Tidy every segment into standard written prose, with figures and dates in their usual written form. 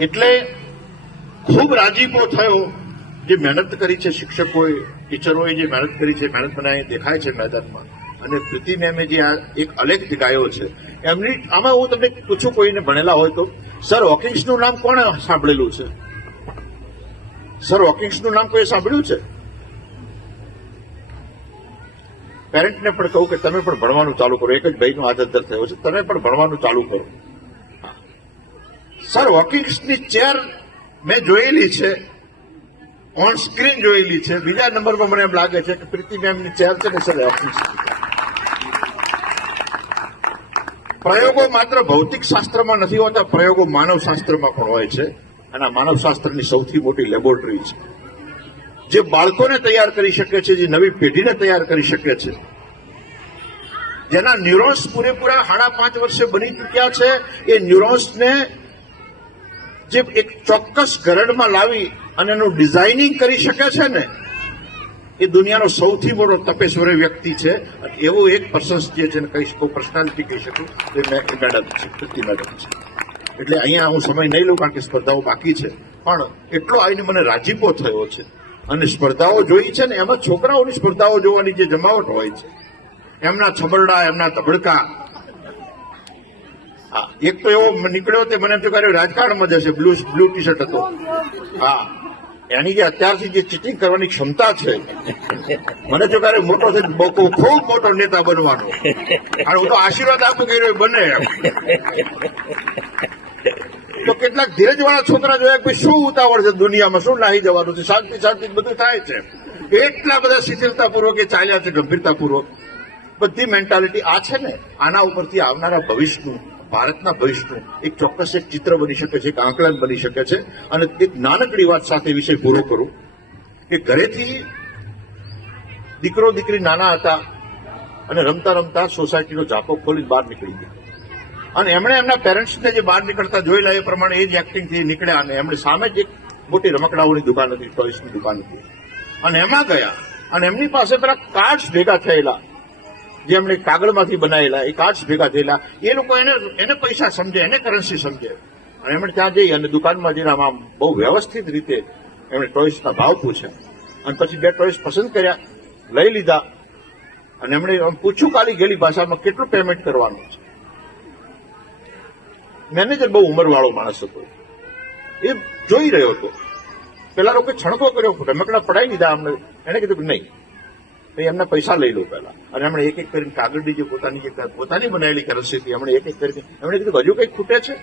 એટલે ખૂબ રાજીપો થયો જે મહેનત કરી છે શિક્ષકોએ ટીચરોએ જે મહેનત કરી છે મહેનત બનાવી દેખાય છે મેદાનમાં અને પ્રીતિ મેમે જે આ એક અલેખ ગાયો છે એમની આમાં હું તમને પૂછું કોઈને ભણેલા હોય તો સર હોકિંગ્સનું નામ કોણે સાંભળેલું છે? સર હોકિંગ્સનું નામ કોઈ સાંભળ્યું છે? પેરેન્ટને પણ કહું કે તમે પણ ભણવાનું ચાલુ કરો. એક જ ભાઈનો હાથ અંદર થયો છે, તમે પણ ભણવાનું ચાલુ કરો. સર હોકિંગ્સની ચેર મેં જોયેલી છે, ઓન સ્ક્રીન જોયેલી છે. બીજા નંબરમાં મને એમ લાગે છે કે પ્રીતિ મેમની ચેર છે ને સર હોકિંગ્સ. પ્રયોગો માત્ર ભૌતિક શાસ્ત્રમાં નથી હોતા, પ્રયોગો માનવશાસ્ત્રમાં પણ હોય છે અને આ માનવશાસ્ત્રની સૌથી મોટી લેબોરેટરી છે જે બાળકોને તૈયાર કરી શકે છે, જે નવી પેઢીને તૈયાર કરી શકે છે, જેના ન્યુરોન્સ પૂરેપૂરા 5.5 વર્ષે બની ચૂક્યા છે. એ ન્યુરોન્સને જે એક ચોક્કસ ગરડમાં લાવી અને એનું ડિઝાઇનિંગ કરી શકે છે ને, એ દુનિયાનો સૌથી મોટો તપેશ્વરી વ્યક્તિ છે. એવું એક પર્સન જે છે ને કહી શકું, પર્સનાલિટી કહી શકું, એ મેડમ છે, પ્રીતિ મેડમ છે. એટલે અહીંયા હું સમય નહીં લઉં કારણ કે સ્પર્ધાઓ બાકી છે, પણ એટલો આવીને મને રાજીપો થયો છે. અને સ્પર્ધાઓ જોઈ છે ને એમાં છોકરાઓની સ્પર્ધાઓ જોવાની જે જમાવટ હોય છે, એમના છબરડા, એમના તબડકા. હા, એક તો એવો નીકળ્યો તે મને એમ તો કર્યો રાજકારણમાં જશે, બ્લુ ટી શર્ટ હતો. હા, એની જે અત્યારથી જે ચીટિંગ કરવાની ક્ષમતા છે, મને જો ક્યારે મોટો થઈ ખૂબ મોટો નેતા બનવાનો, અને હું તો આશીર્વાદ આપું કે બને એમ. તો કેટલાક ધીરજવાળા છોકરા જોયા કે શું ઉતાવળ છે દુનિયામાં, શું નાહી જવાનું છે, શાંતિ શાંતિ બધું થાય છે. એટલા બધા શિથિલતાપૂર્વક એ ચાલ્યા છે, ગંભીરતાપૂર્વક. બધી મેન્ટાલિટી આ છે ને, આના ઉપરથી આવનારા ભવિષ્યનું, ભારતના ભવિષ્યનું એક ચોક્કસ એક ચિત્ર બની શકે છે, એક આંકલન બની શકે છે. અને એક નાનકડી વાત સાથે વિષય પૂરો કરું કે ઘરેથી દીકરો દીકરી નાના હતા અને રમતા રમતા સોસાયટીનો ઝાંપો ખોલીને બહાર નીકળી ગયા. અને એમણે એમના પેરેન્ટ્સને જે બહાર નીકળતા જોયેલા એ પ્રમાણે એ જ એક્ટિંગથી નીકળ્યા. અને એમણે સામે જ એક મોટી રમકડાઓની દુકાન હતી, ટોયસની દુકાન હતી, અને એમાં ગયા. અને એમની પાસે પેલા કાર્ડ્સ ભેગા થયેલા, જે એમણે કાગળમાંથી બનાવેલા એ કાર્ડ્સ ભેગા થયેલા. એ લોકો એને પૈસા સમજે, એને કરન્સી સમજે. અને એમણે ત્યાં જઈ અને દુકાનમાં જઈને આમાં બહુ વ્યવસ્થિત રીતે એમણે ટોયસના ભાવ પૂછ્યા અને પછી 2 ટોયસ પસંદ કર્યા, લઈ લીધા. અને એમણે પૂછ્યું કાલી ગયેલી ભાષામાં કેટલું પેમેન્ટ કરવાનું છે. મેનેજર બહુ ઉંમરવાળો માણસ હતો, એ જોઈ રહ્યો હતો. પેલા લોકો છણકો કર્યો, રમકડા પડાવી લીધા અમને. એને કીધું કે નહીં, એમના પૈસા લઈ લો પહેલા. અને એમણે એક એક કરીને કાગળની જે પોતાની બનાવેલી કરન્સી હતી એમણે એક એક કરીને એમણે કીધું હજુ કંઈક ખૂટે છે,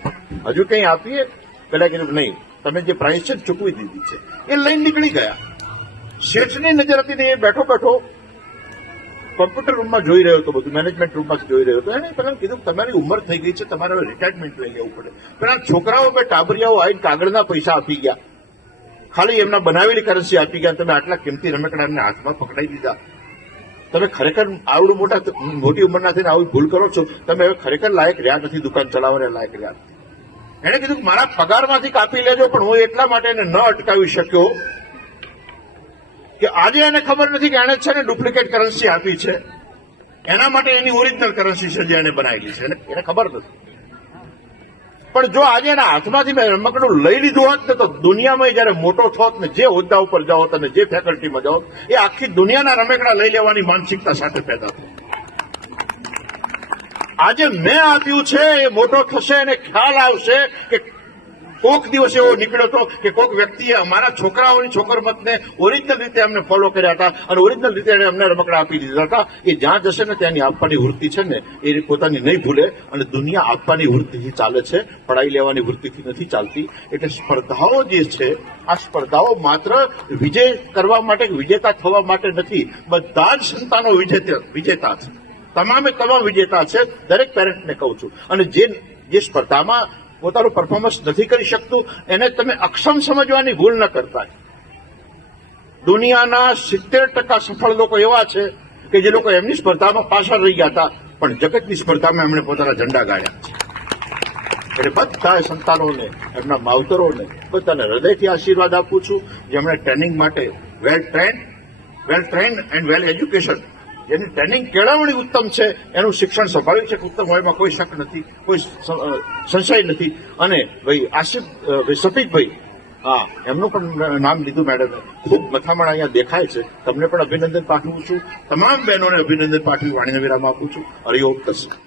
હજુ કંઈ આપીએ? પેલા કીધું નહીં, તમે જે પ્રાઇસ છે ચૂકવી દીધી છે. એ લઈને નીકળી ગયા. શેઠની નજર હતી ને એ બેઠો બેઠો કોમ્પ્યુટર રૂમમાં જોઈ રહ્યો હતો, બધું મેનેજમેન્ટ રૂમમાં જોઈ રહ્યો હતો. એને પેલા કીધું તમારી ઉંમર થઈ ગઈ છે, તમારે હવે રિટાયરમેન્ટ લઈ લેવું પડે. પેલા છોકરાઓ બે ટાબરિયાઓ આવીને કાગળના પૈસા આપી ગયા, ખાલી એમના બનાવેલી કરન્સી આપી ગયા. તમે આટલા કિંમતી રમકડા એમને હાથમાં પકડાઈ દીધા. તમે ખરેખર આવડું મોટી ઉંમરના થઈને આવી ભૂલ કરો છો. તમે હવે ખરેખર લાયક રહ્યા નથી, દુકાન ચલાવવાને લાયક રહ્યા. એને કીધું કે મારા પગારમાંથી કાપી લેજો, પણ હું એટલા માટે એને ન અટકાવી શક્યો કે આજે એને ખબર નથી કે એને છે ને ડુપ્લિકેટ કરન્સી આપી છે, એના માટે એની ઓરિજિનલ કરન્સી છે જે એને બનાવેલી છે, એને ખબર નથી. પણ જો આજે એના હાથમાંથી મેં રમકડું લઈ લીધું હોત ને, તો દુનિયામાં જયારે મોટો થોત ને જે હોદ્દા ઉપર જાઓ અને જે ફેકલ્ટીમાં જાઓ, એ આખી દુનિયાના રમકડા લઈ લેવાની માનસિકતા સાથે પેદા થઈ. આજે મેં આપ્યું છે એ મોટો થશે અને ખ્યાલ આવશે કે કોક દિવસ એવો નીકળ્યો હતો કે કોક વ્યક્તિએ અમારા છોકરાઓની છોકરમતને ઓરિજિનલ રીતે અમને ફોલો કર્યા હતા અને ઓરિજિનલ રીતે એને અમને રમકડા આપી દીધા હતા. એ જ્યાં જશે ને ત્યાંની આપવાની વૃત્તિ છે ને એ પોતાની નહીં ભૂલે. અને દુનિયા આપવાની વૃત્તિથી ચાલે છે, પડાઈ લેવાની વૃત્તિથી નથી ચાલતી. એટલે સ્પર્ધાઓ જે છે, આ સ્પર્ધાઓ માત્ર વિજય કરવા માટે, વિજેતા થવા માટે નથી. બધા જ સંતાનો વિજેતા છે, તમામે તમામ વિજેતા છે. દરેક પેરેન્ટને કહું છું. અને જે સ્પર્ધામાં પોતાનું પરફોર્મન્સ નથી કરી શકતું એને તમે અક્ષમ સમજવાની ભૂલ ન કરતા. દુનિયાના 70% સફળ લોકો એવા છે કે જે લોકો એમની સ્પર્ધામાં પાછળ રહી ગયા હતા, પણ જગતની સ્પર્ધામાં એમણે પોતાના ઝંડા ગાળ્યા છે. એટલે બધા સંતાનોને, એમના માવતરોને બધાને હૃદયથી આશીર્વાદ આપું છું, જેમણે ટ્રેનિંગ માટે વેલ ટ્રેન્ડ એન્ડ વેલ એજ્યુકેશન જેની ટ્રેનિંગ કેળવણી ઉત્તમ છે એનું શિક્ષણ સ્વાભાવિક છે કે ઉત્તમ હોય, એમાં કોઈ શક નથી, કોઈ સંશય નથી. અને ભાઈ આસિફ ભાઈ સફીકભાઈ, હા, એમનું પણ નામ લીધું મેડમે. ખૂબ મથામણ અહીંયા દેખાય છે. તમને પણ અભિનંદન પાઠવું છું. તમામ બહેનોને અભિનંદન પાઠવી વાણીને વિરામ આપું છું. હરિઓમ તસ્સત.